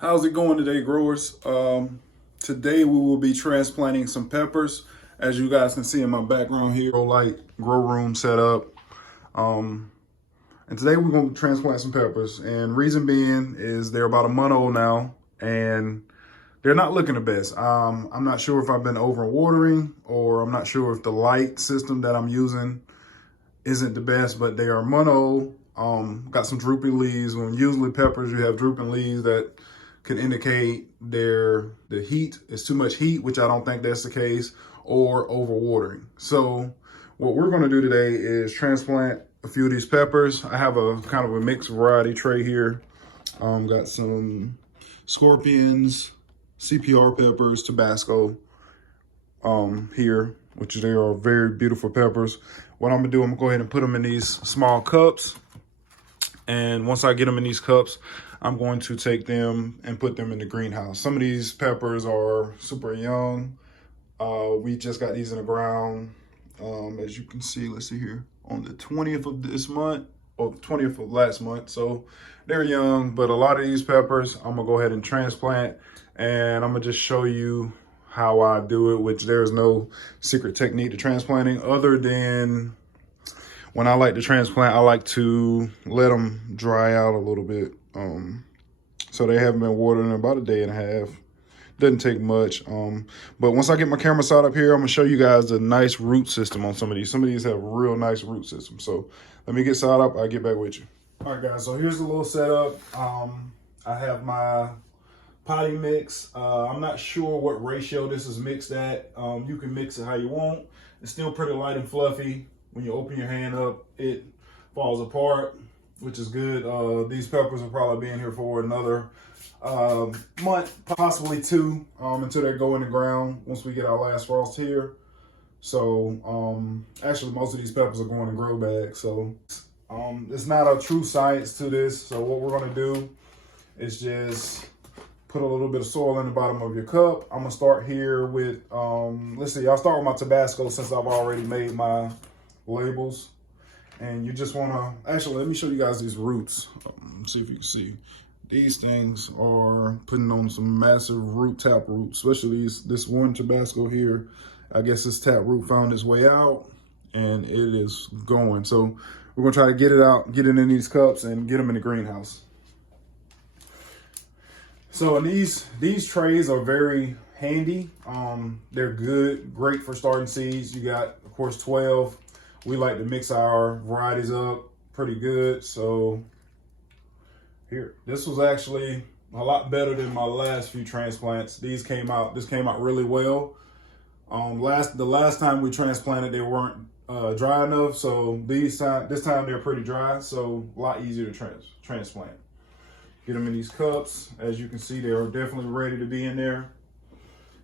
How's it going today, growers? Today we will be transplanting some peppers. As you guys can see in my background here, light grow room set up. And today we're going to transplant some peppers. And reason being is they're about a month old now and they're not looking the best. I'm not sure if I've been overwatering or I'm not sure if the light system that I'm using isn't the best, but they are a month old. Got some droopy leaves. When usually peppers, you have drooping leaves that can indicate the heat is too much heat, which I don't think that's the case, or overwatering. So what we're going to do today is transplant a few of these peppers. I have a kind of a mixed variety tray here. Got some scorpions, CPR peppers, Tabasco here, which they are very beautiful peppers. What I'm gonna do, I'm gonna go ahead and put them in these small cups. And once I get them in these cups, I'm going to take them and put them in the greenhouse. Some of these peppers are super young. We just got these in the ground. As you can see, let's see here, on the 20th of this month, or 20th of last month. So they're young, but a lot of these peppers, I'm gonna go ahead and transplant, and I'm gonna just show you how I do it, which there's no secret technique to transplanting other than when I like to transplant, I like to let them dry out a little bit. So they haven't been watered in about a day and a half. Doesn't take much. But once I get my camera set up here, I'm gonna show you guys the nice root system on some of these. Some of these have real nice root system. So let me get set up, I'll get back with you. All right, guys, so here's a little setup. I have my potting mix. I'm not sure what ratio this is mixed at. You can mix it how you want. It's still pretty light and fluffy. When you open your hand up, it falls apart, which is good. These peppers will probably be in here for another month, possibly two, until they go in the ground once we get our last frost here. So actually most of these peppers are going in grow bags. So it's not a true science to this. So what we're gonna do is just put a little bit of soil in the bottom of your cup. I'm gonna start here with, let's see, I'll start with my Tabasco since I've already made my labels. And you just wanna, actually, let me show you guys these roots. See if you can see. These things are putting on some massive root, tap roots, especially this one Tabasco here. I guess this tap root found its way out and it is going. So we're gonna try to get it out, get it in these cups and get them in the greenhouse. So and these trays are very handy. They're great for starting seeds. You got, of course, 12. We like to mix our varieties up pretty good. So here, this was actually a lot better than my last few transplants. This came out really well. The last time we transplanted, they weren't dry enough. So this time they're pretty dry. So a lot easier to transplant. Get them in these cups. As you can see, they are definitely ready to be in there.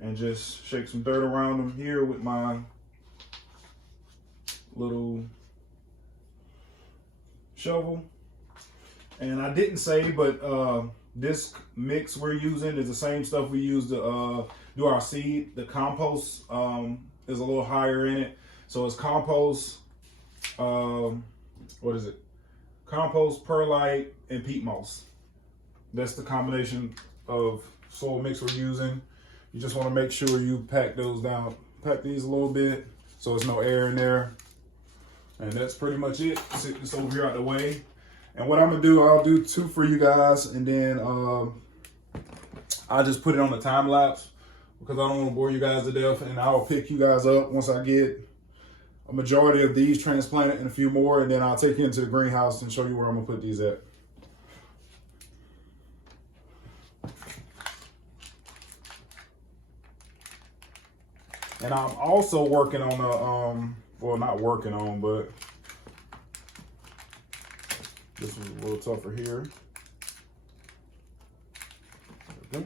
And just shake some dirt around them here with my little shovel. And I didn't say, but this mix we're using is the same stuff we use to do our seed. The compost is a little higher in it. So it's compost, what is it? Compost, perlite, and peat moss. That's the combination of soil mix we're using. You just want to make sure you pack those down. Pack these a little bit so there's no air in there. And that's pretty much it. Sit this over here out the way. And what I'm gonna do, I'll do two for you guys, and then I'll just put it on the time lapse because I don't want to bore you guys to death. And I'll pick you guys up once I get a majority of these transplanted and a few more, and then I'll take you into the greenhouse and show you where I'm gonna put these at. And I'm also working on a, well, not working on, but this was a little tougher here. Okay.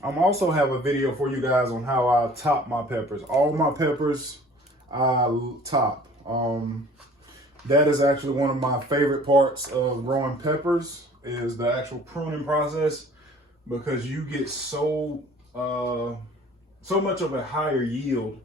I'm also have a video for you guys on how I top my peppers. All my peppers I top. That is actually one of my favorite parts of growing peppers is the actual pruning process, because you get so much of a higher yield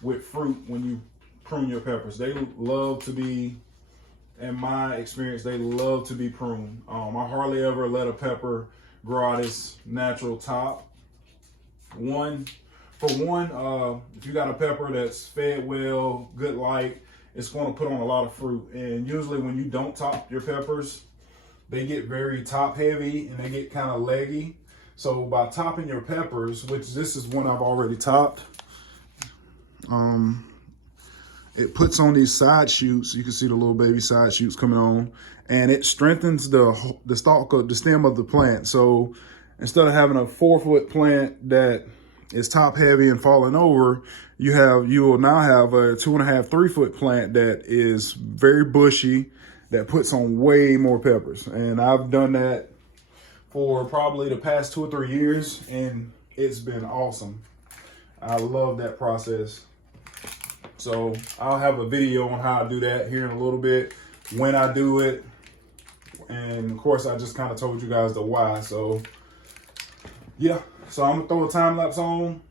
with fruit when you prune your peppers. They love to be, in my experience, they love to be pruned. I hardly ever let a pepper grow out its natural top. For one, if you got a pepper that's fed well, good light, it's going to put on a lot of fruit. And usually when you don't top your peppers, they get very top heavy and they get kind of leggy. So by topping your peppers, which this is one I've already topped, it puts on these side shoots. You can see the little baby side shoots coming on, and it strengthens the stalk of the stem of the plant. So instead of having a 4-foot plant that is top heavy and falling over, you will now have a 2.5, 3-foot plant that is very bushy, that puts on way more peppers. And I've done that for probably the past 2 or 3 years, and it's been awesome. I love that process. So I'll have a video on how I do that here in a little bit, when I do it. And of course, I just kind of told you guys the why. So yeah, so I'm gonna throw a time lapse on.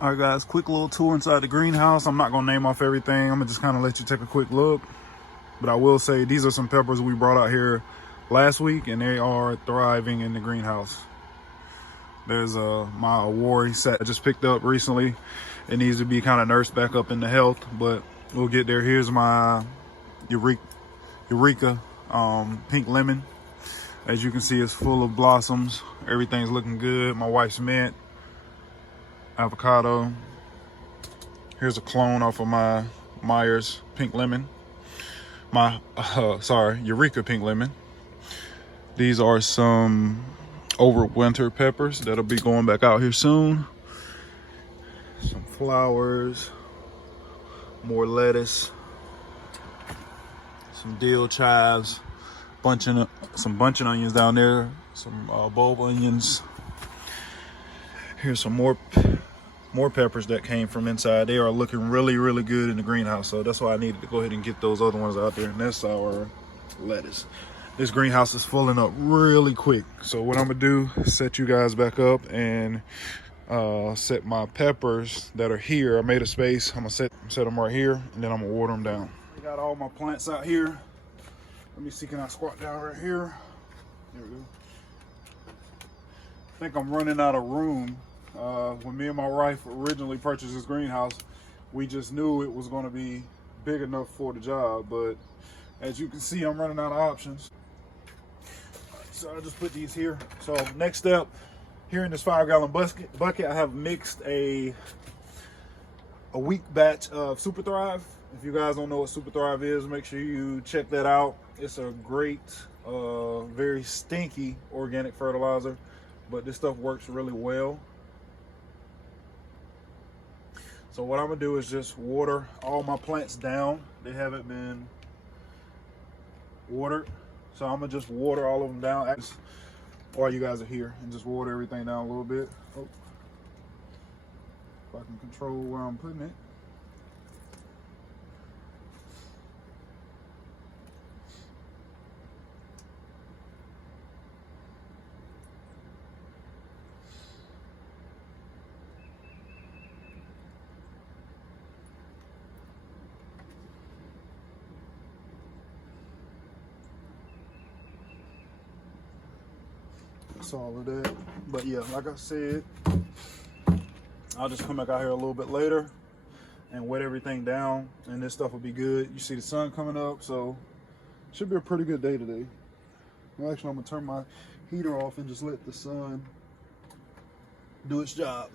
All right, guys, quick little tour inside the greenhouse. I'm not gonna name off everything. I'm gonna just kind of let you take a quick look. But I will say these are some peppers we brought out here last week, and they are thriving in the greenhouse. There's my award set I just picked up recently. It needs to be kind of nursed back up into health, but we'll get there. Here's my Eureka pink lemon. As you can see, it's full of blossoms. Everything's looking good. My wife's mint. Avocado. Here's a clone off of my Myers pink lemon. My Eureka pink lemon. These are some overwinter peppers that'll be going back out here soon. Some flowers, more lettuce, some dill chives, some bunching onions down there, some bulb onions. Here's some more peppers that came from inside. They are looking really, really good in the greenhouse. So that's why I needed to go ahead and get those other ones out there. And that's our lettuce. This greenhouse is filling up really quick. So what I'm gonna do is set you guys back up and set my peppers that are here. I made a space. I'm gonna set them right here, and then I'm gonna water them down. I got all my plants out here. Let me see, can I squat down right here? There we go. I think I'm running out of room. When me and my wife originally purchased this greenhouse, we just knew it was going to be big enough for the job, but as you can see, I'm running out of options. So I just put these here. So next step, here in this 5-gallon bucket, I have mixed a week batch of Super Thrive. If you guys don't know what Super Thrive is, make sure you check that out. It's a great, very stinky organic fertilizer, but this stuff works really well. So what I'm gonna do is just water all my plants down. They haven't been watered. So I'm gonna just water all of them down while you guys are here, and just water everything down a little bit. Oh. If I can control where I'm putting it. All of that, but yeah, like I said, I'll just come back out here a little bit later and wet everything down, and this stuff will be good. You see the sun coming up, so should be a pretty good day today. Well, actually, I'm gonna turn my heater off and just let the sun do its job.